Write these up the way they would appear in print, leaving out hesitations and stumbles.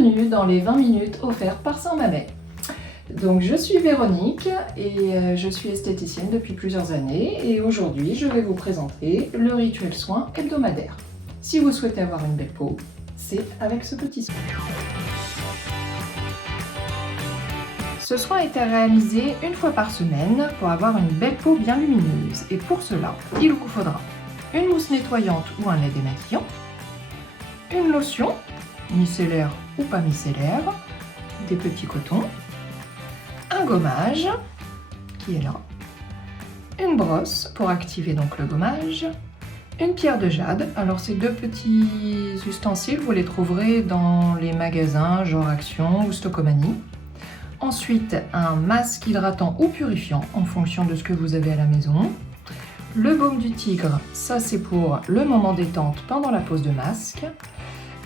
Bienvenue dans les 20 minutes offertes par Saint-Mamet. Donc je suis Véronique et je suis esthéticienne depuis plusieurs années et aujourd'hui je vais vous présenter le rituel soin hebdomadaire. Si vous souhaitez avoir une belle peau, c'est avec ce petit soin. Ce soin est à réaliser une fois par semaine pour avoir une belle peau bien lumineuse et pour cela, il vous faudra une mousse nettoyante ou un lait démaquillant, une lotion, micellaire ou pas micellaire, des petits cotons, un gommage qui est là, une brosse pour activer donc le gommage, une pierre de jade. Alors ces deux petits ustensiles, vous les trouverez dans les magasins genre Action ou Stocomanie. Ensuite, un masque hydratant ou purifiant en fonction de ce que vous avez à la maison. Le baume du tigre, ça c'est pour le moment détente pendant la pose de masque.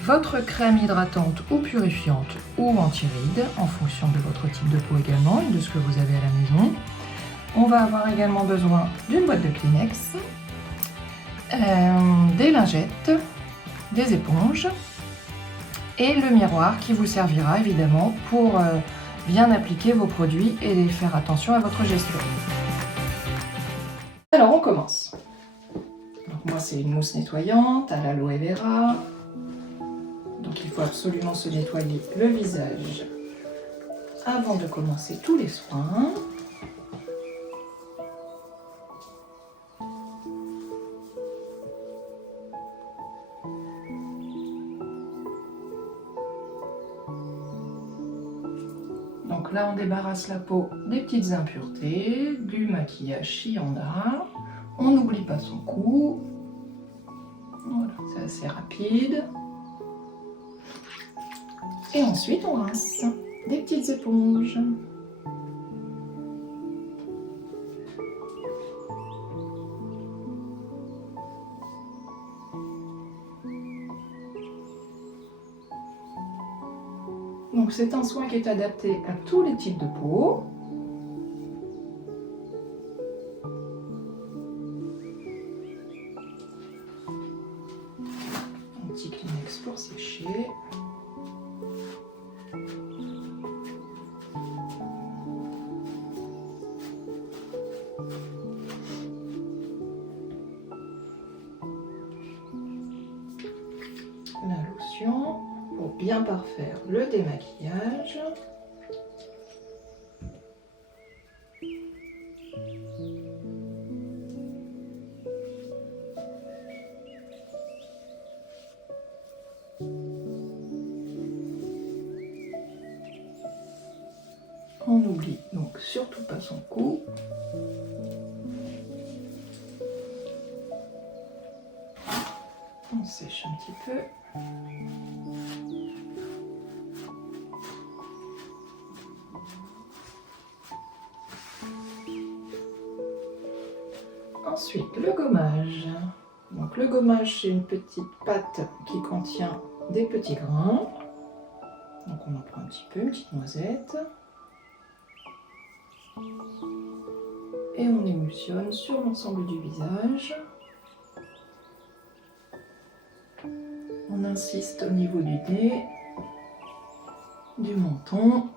Votre crème hydratante ou purifiante ou anti-rides en fonction de votre type de peau également et de ce que vous avez à la maison. On va avoir également besoin d'une boîte de Kleenex, des lingettes, des éponges et le miroir qui vous servira évidemment pour bien appliquer vos produits et faire attention à votre gestuelle. Alors on commence. Donc moi c'est une mousse nettoyante à l'aloe vera. Donc il faut absolument se nettoyer le visage avant de commencer tous les soins. Donc là on débarrasse la peau des petites impuretés, du maquillage si on a. On n'oublie pas son cou. Voilà, c'est assez rapide. Et ensuite, on rince des petites éponges. Donc c'est un soin qui est adapté à tous les types de peau. Un petit Kleenex pour sécher. La lotion pour bien parfaire le démaquillage. On n'oublie donc surtout pas son cou. On sèche un petit peu. Ensuite, le gommage. Donc le gommage, c'est une petite pâte qui contient des petits grains. Donc on en prend un petit peu, une petite noisette. Et on émulsionne sur l'ensemble du visage. On insiste au niveau du nez, du menton.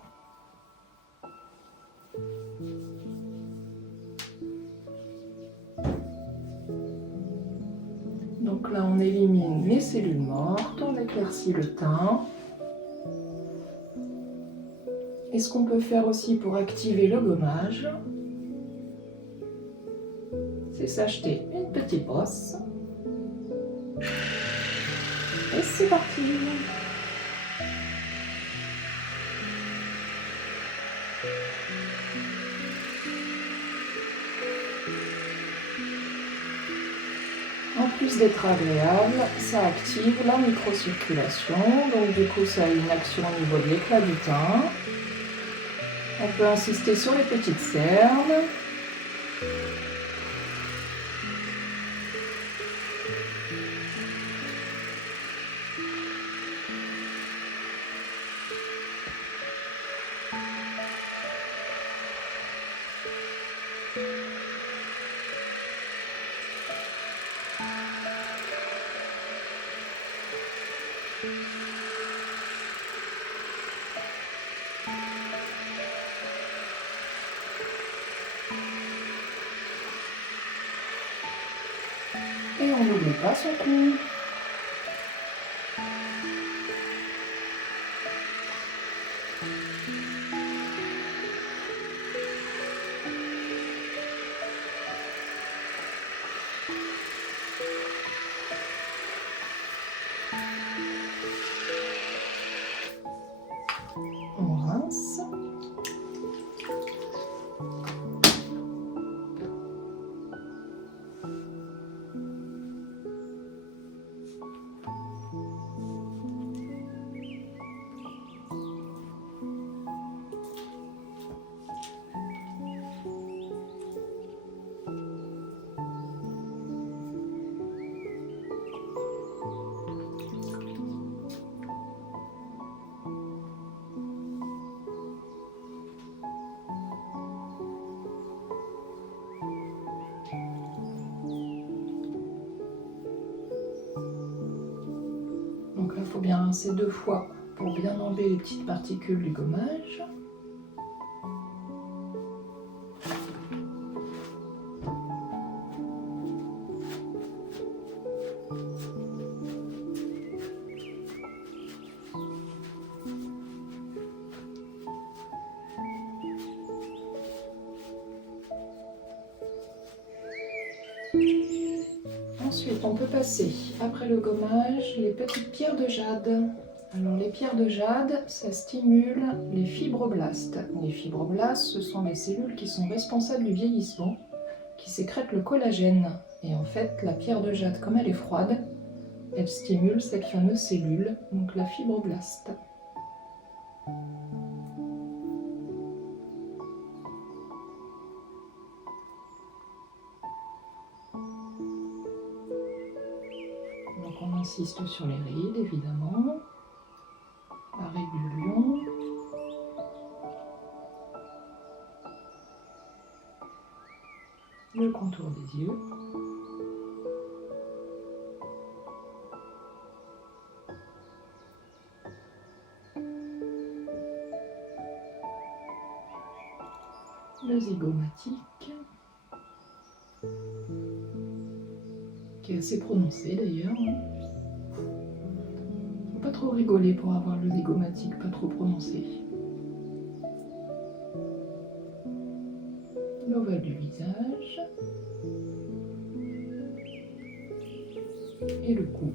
Donc là, on élimine les cellules mortes, on éclaircit le teint. Et ce qu'on peut faire aussi pour activer le gommage, c'est s'acheter une petite brosse. Et c'est parti! En plus d'être agréable, ça active la microcirculation, donc du coup ça a une action au niveau de l'éclat du teint. On peut insister sur les petites cernes. Et on n'oublie pas son cou. On rince. Donc là, il faut bien rincer 2 fois pour bien enlever les petites particules du gommage. Ensuite, on peut passer, après le gommage, les petites pierres de jade. Alors, les pierres de jade, ça stimule les fibroblastes. Les fibroblastes, ce sont les cellules qui sont responsables du vieillissement, qui sécrètent le collagène. Et en fait, la pierre de jade, comme elle est froide, elle stimule cette fameuse cellule, donc la fibroblaste. Donc on insiste sur les rides, évidemment, la ride du lion, le contour des yeux, le zygomatique, qui est assez prononcé d'ailleurs. Faut pas trop rigoler pour avoir le zygomatique pas trop prononcé. L'ovale du visage et le cou.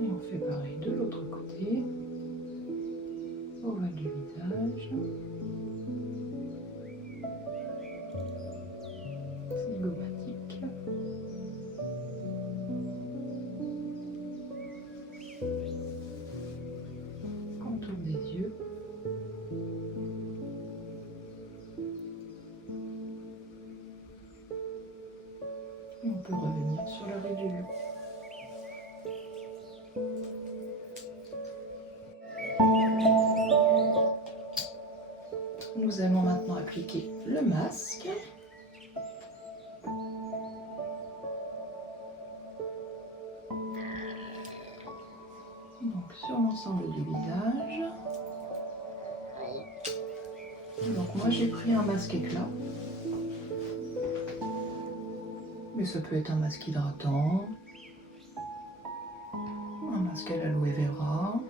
Et on fait pareil de l'autre côté. Ovale du visage. Zygomatique. Contour des yeux. Et on peut revenir sur la ride du lion. Nous allons maintenant appliquer le masque. Donc sur l'ensemble du visage. Donc moi j'ai pris un masque éclat. Mais ça peut être un masque hydratant, un masque à l'aloe vera.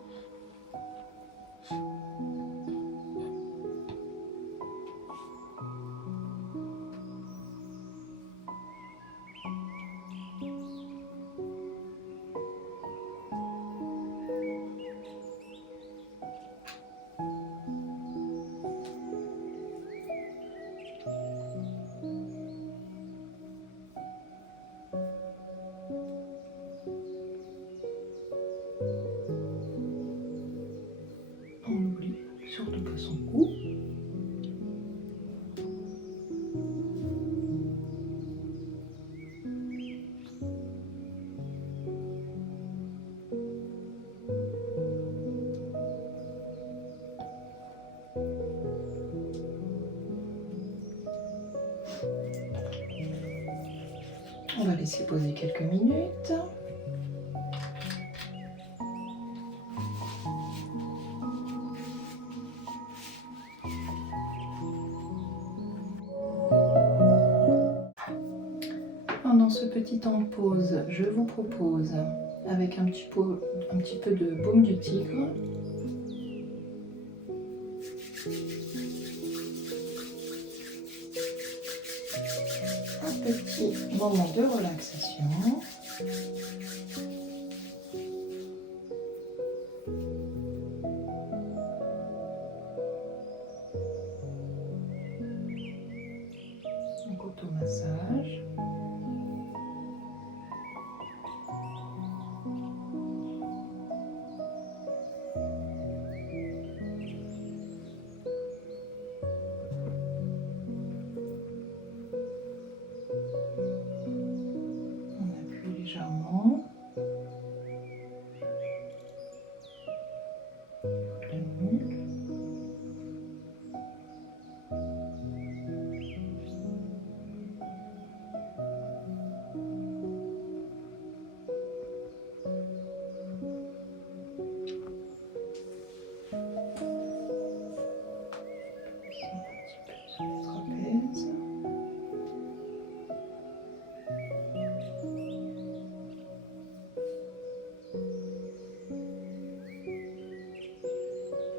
On va laisser poser quelques minutes. Pendant ce petit temps de pause, je vous propose, avec un petit peu de baume du tigre, un petit moment de relaxation. Un automassage. Légèrement. La nuque. Un petit peu sur les trapèzes.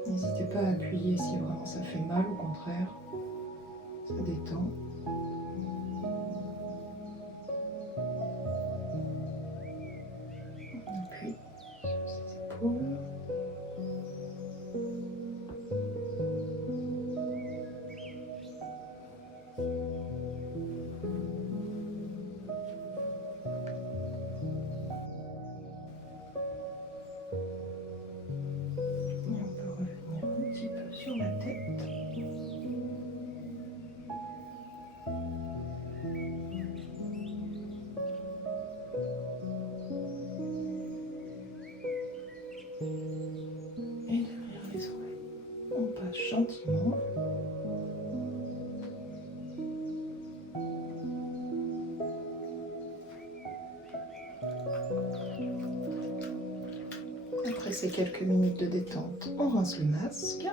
N'hésitez pas à appuyer si vraiment ça fait mal, au contraire, ça détend. On appuie sur ses épaules. Sur la tête. Et derrière les oreilles. On passe gentiment. Après ces quelques minutes de détente, on rince le masque.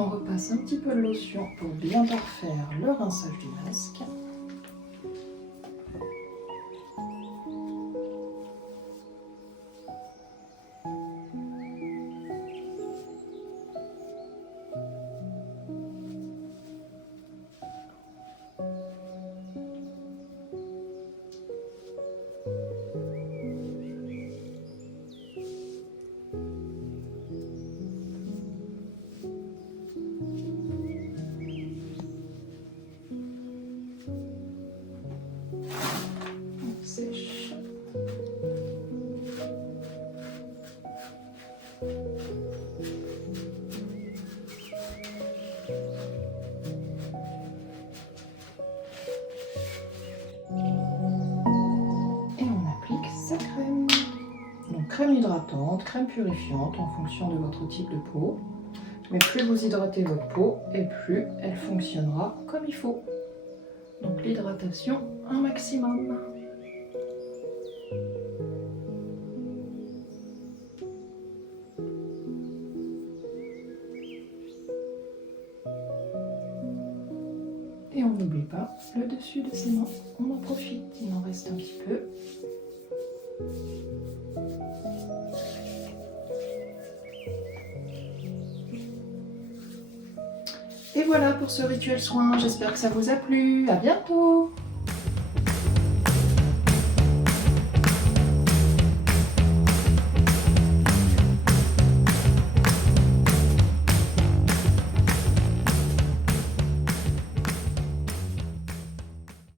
On repasse un petit peu de lotion pour bien parfaire le rinçage du masque. Sèche. Et on applique sa crème. Donc crème hydratante, crème purifiante en fonction de votre type de peau. Mais plus vous hydratez votre peau et plus elle fonctionnera comme il faut. Donc l'hydratation un maximum. Et on n'oublie pas le dessus de ses mains. On en profite, il en reste un petit peu. Et voilà pour ce rituel soin, j'espère que ça vous a plu. À bientôt!